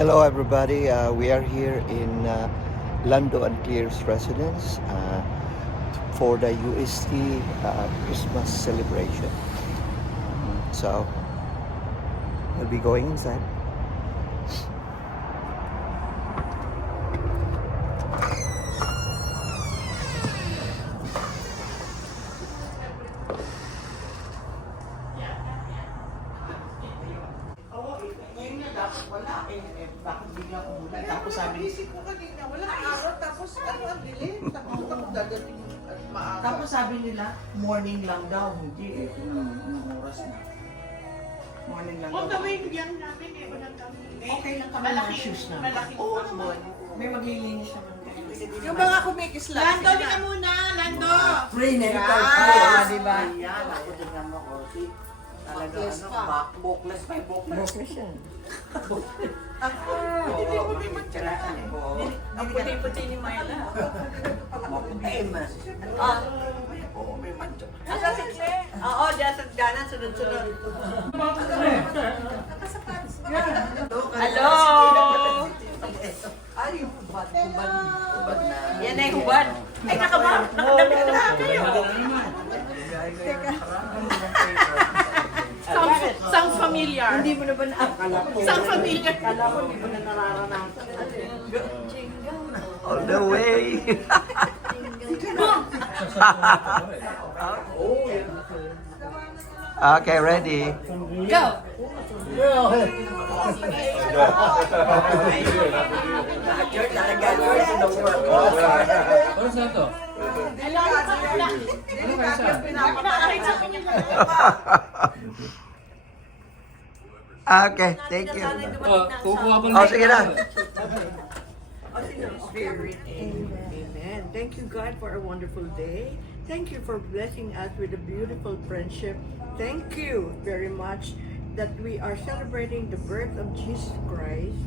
Hello everybody, we are here in Lando and Clear's residence for the UST Christmas celebration. So, we'll be going inside. Bakit bigla umulan? Tapos sabi, Isip ko kanina, walang araw, tapos ano ang dilim, tapos ako dadating maaga. tapos sabi nila, morning lang daw. Hindi eh, anong oras na. Morning lang On daw. the way yan namin eh, walang kami. Okay lang kami ng shoes na. Malaking takbon. May maglilinis naman kayo. Yung mga kumikis lang. Lando, di ka muna! Lando! Free na ito. Yes! Diba? Ayan, ako din naman ko. Talaga Bookless ano, pa. bookless pa, bookless. Bukles yan. Hindi ko may magtsaraan eh. Ang puti-puti ni Myla. Eh, mas. Oo, may magtsaraan. Asa si Che? Oo, diyan sa ganan, sunod-sunod. Hello! Ay, hubad na. Yan ay hubad. Ay, nakadami na kayo. Sounds familiar. Hindi mo na ba naakala ko? Sounds familiar. Kala ko hindi mo na nararanasan. All the way! Okay, ready? Go! Talaga, you're in the world. Ano sa ito? Okay, thank you. Kukuha ko Oh, sige na. Amen. Thank you, God, for a wonderful day. Thank you for blessing us with a beautiful friendship. Thank you very much that we are celebrating the birth of Jesus Christ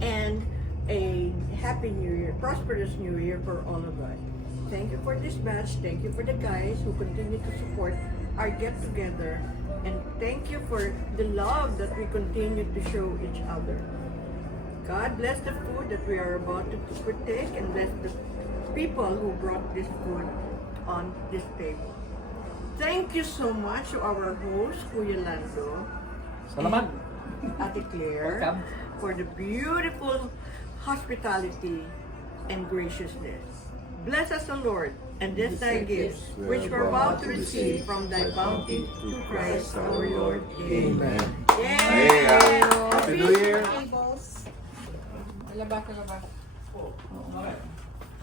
and a happy new year, prosperous new year for all of us. Thank you for this batch. Thank you for the guys who continue to support our get together. And thank you for the love that we continue to show each other. God bless the food that we are about to partake and bless the people who brought this food on this table. Thank you so much to our host, Kuya Lando, Salamat. Ate Claire, Welcome. for the beautiful hospitality and graciousness. Bless us, O Lord, and this thy gifts, which we're about to receive from thy bounty through Christ our Lord. Amen. Yay! Happy New Year!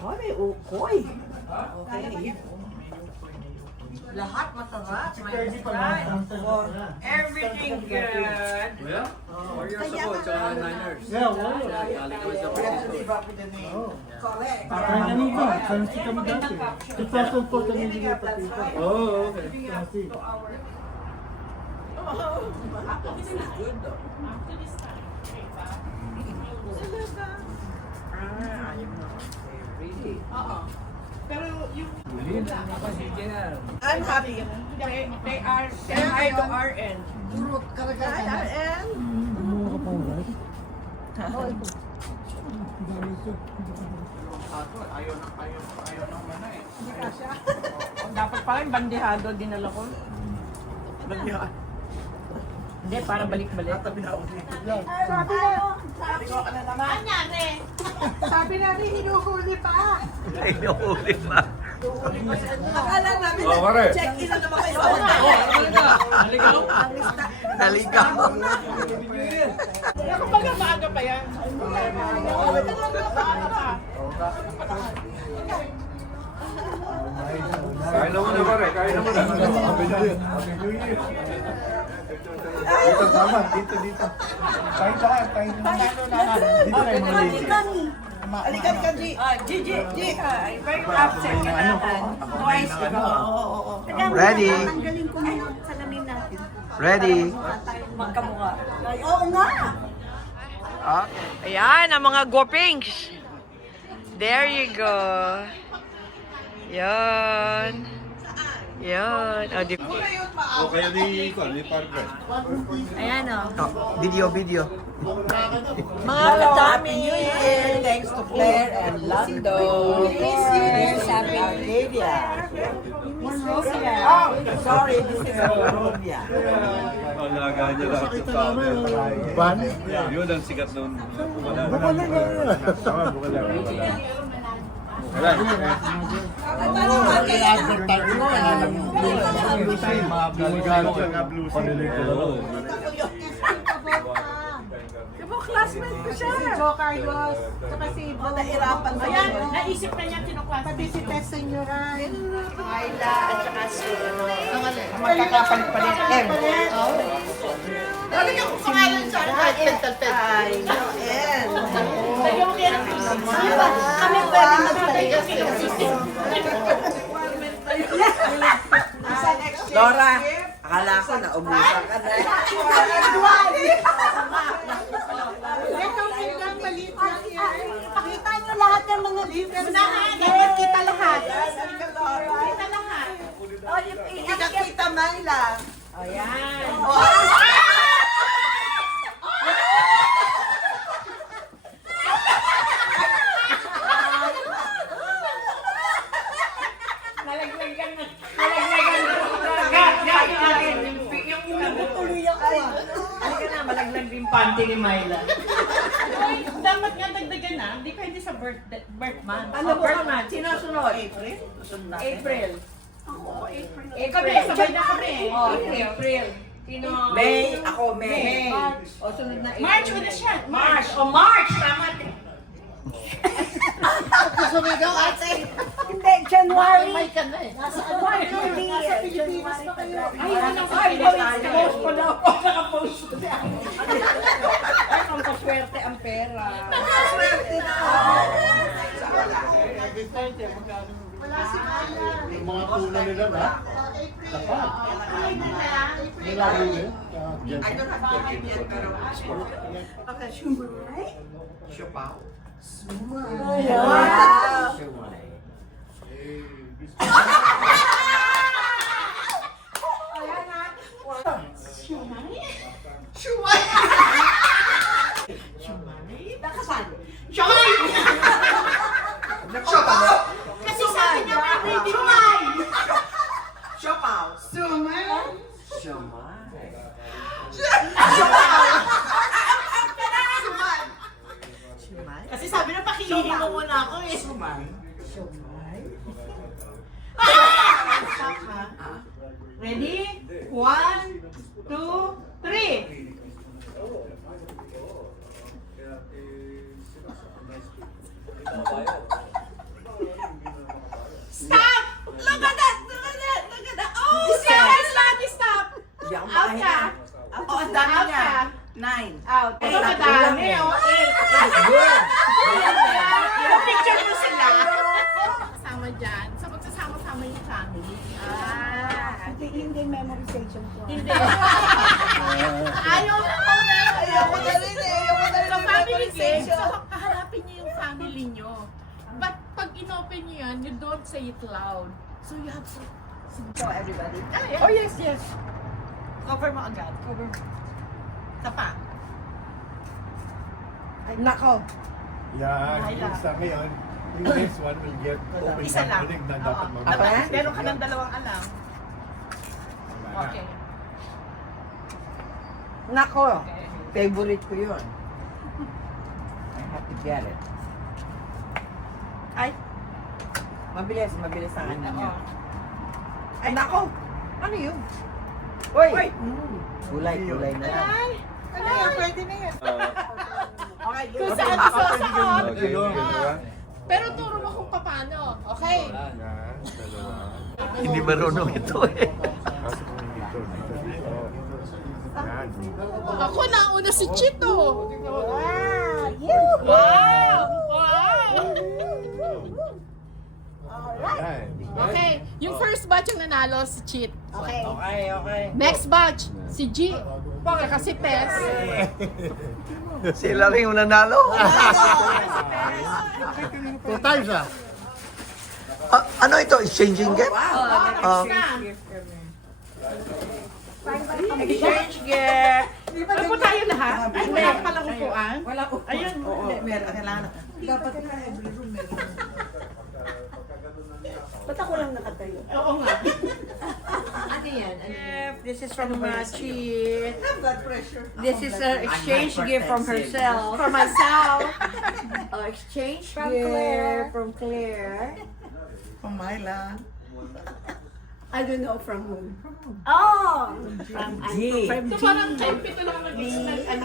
Oh, may ukoy. Okay. Lahat masarap. May fried. Everything good. Kuya? Warriors ako, tsaka Niners. Yeah, wow. Galing kami sa We have to Francisco. live up with the name. Correct. Kaya ganito, fancy kami dati. 2004 kami dito pati. Oh, okay. Fancy. Pero yung I'm happy. They are say hi to RN. and Kumuha ka pa guys. Dapat pala yung bandehado dinala ko. Hindi, para balik-balik. sabi natin hinuhuli pa. Inuuli pa. Akala namin Oh, pare. check-in na naman kayo. Naligaw? Naligaw. Ako pag maaga pa yan. Kain na muna, pare. Kain na muna. Dito tama, dito. Kain tayo. Dito tayo mali. Alikan ka, G. Gigi, very absent ka naman. Twice ka ba? Ready? Tanggalin ko na yung salamin natin. Ready? Magkamukha. Oo nga. Okay. Ayan, ang mga guwapings. There you go. Yan. Yan. O, di... O kaya ni Parker. Ayan o. Oh, video. Mga kadami. Thanks to Claire and Lando. Happy Arcadia. Oh, sorry, this is Colombia. Alaga niya lahat yung camera. Ban? Yun ang sikat noon. Bukala na. Tama, bukala. I-advertise mo. Blue Oo. Diba classmate ko siya? Si Joe Carlos, saka si Bo. Nahirapan ba Ayan, yun? naisip na niya kinuklasmate. Pati si Tess Senyoran. Ayla at saka si Magkakapalit-palit. Lalagyan ko pangalan sa kahit Ay, Noel. Lagyan mo kaya ng Kami pwede magtayo. Laura, akala ko naubusan ka na. Ito ang maliit lang yan. Pakita niyo lahat ng mga litres. Dapat kita lahat. Laura. Kita lahat. Hindi ka kita man lang. Ayan. Nalaglagan na. Tuloy ako. Halika na, malaglag din panty ni Myla. Uy, dapat nga dagdagan na. Depende sa birth month. Ano po naman? Sino sunod? April? Sunod natin. April. Kami, sabay na kami. Oh, April. Sino? May, ako May. O, sunod na April. March, wala siya. March. O, March. Tama. Sumigaw ate. Hindi, January. May ka na eh. Nasa Pilipinas pa kayo. Ay, ano pa Ay, tayo? post pa daw ako. Naka-post ko siya. Ay, ang paswerte ang pera. Swerte na. Yung mga tuna nila na. Tapat. Nilago yun. I don't have chicken yet, pero okay, shumai. Siopaw. Wow. Nakasan. Shumay! Kasi sabi niya may baby Shumay! Siopaw. Kasi sabi na pakilihin mo muna ako eh. Ready? 1, 2, 3. Stop! Look at that! Oh, yes, Lagi, stop! Out ka! Oh, ang dami Out niya. ka! 9. Out. Ito madami, oh. 8. Picture mo sila. Kasama dyan. So, magsasama-sama yung family. Hindi memorization ko. Hindi. Ayaw na ko na. Ayoko na rin eh. Ayoko na rin So, ng family game. memorization. So, kaharapin niyo yung family niyo. But pag inopen niyo yan, you don't say it loud. So, you have to So, everybody. Oh, yes, yes. Cover mo agad. Cover mo. Tapa. Nako. Yan, yung isa ngayon. Yung next one will get open Isa lang. sampling na dapat Oo. mag- Apa? Meron ka ng dalawang alam. Okay. Nako. Favorite ko yun. I have to get it. Ay. Mabilis ang ano niya. Ay, nako. Ano yun? Uy. Kulay na yan. Ay! Ano yan? Pwede na yan. Okay, Kung saan susuot. Okay, okay. Pero turo mo kung paano. Okay? Yan, dalawa. Hindi marunong ito eh. Pasok mo dito. Yan. Ako nauna si Chito. Wow! Wow! Wow! Yan. Okay, yung first batch yung nanalo si Chit. Okay. Okay. Next batch, si G. Saka si Tess. Sila rin yung nanalo. 2 times ah. Ano ito? Exchanging gift? Wow, exchange gift kami. Exchange gift. Ano po tayo lahat? Ay, wala palang upuan. Wala ko. Ayun. Meron, kailangan. Dapat na every room meron. Ba't ako lang nakatayo? Oo nga. Ano yan? This is from Machi. Have blood pressure. This is an exchange gift from herself. From myself. Exchange From gift Claire. from Claire. From Myla. I don't know from whom. Oh! So parang kayo pito lang nag-expect.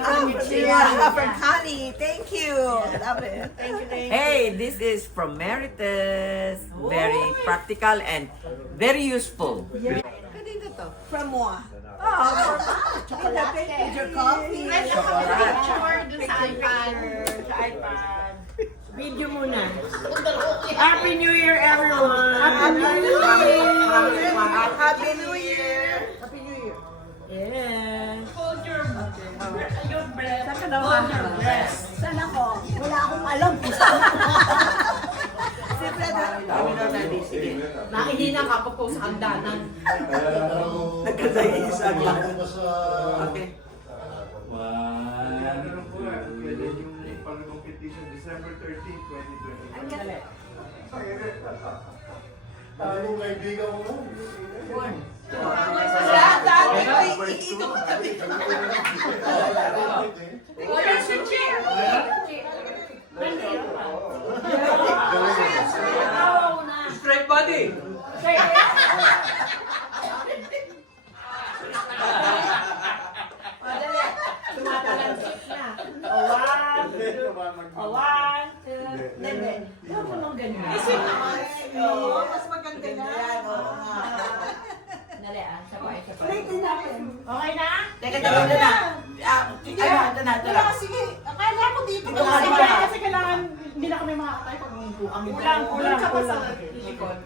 From Honey. Thank you. Love it. Thank you. Hey, this is from Meritus. Very practical and very useful. Kanina to? From moi. Thank you. Coffee. Fresh ako ng picture dun sa iPad. Sa iPad. Video muna. Happy New Year, everyone! Happy New Year. Happy New Year. Happy New Year. Yes. Hold your breath. Saan ka daw Hold your breath. Saan ako? Wala akong alam kung saan. Siyempre, kami daw na sige. Nakihina ka pa po sa hagdanan. Nagkadaisan lang. Okay. Pwede yung pag-competition December 13, 2020. Ano kaibigan mo nun? Ito ko kami. Where's your chair? Straight body. Tumatalantik na. One, two. Hindi. Huwag mo nang ganyan. Mas maganda yan. Oo nga. Dali ah. Sabay. Okay na? Teka, ito na. Ito na. Sige, akala ko dito ka Kasi kasi kailangan hindi na kami makakatay pag kami. Kulang. Doon ka pa sa likod.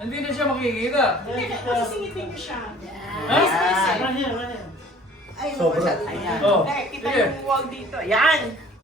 Hindi na siya makikita. Hindi, kasi singitin niyo siya. Ay, Sobra. Ayan. Oh, Eh, kita sige. yung wall dito. Yan!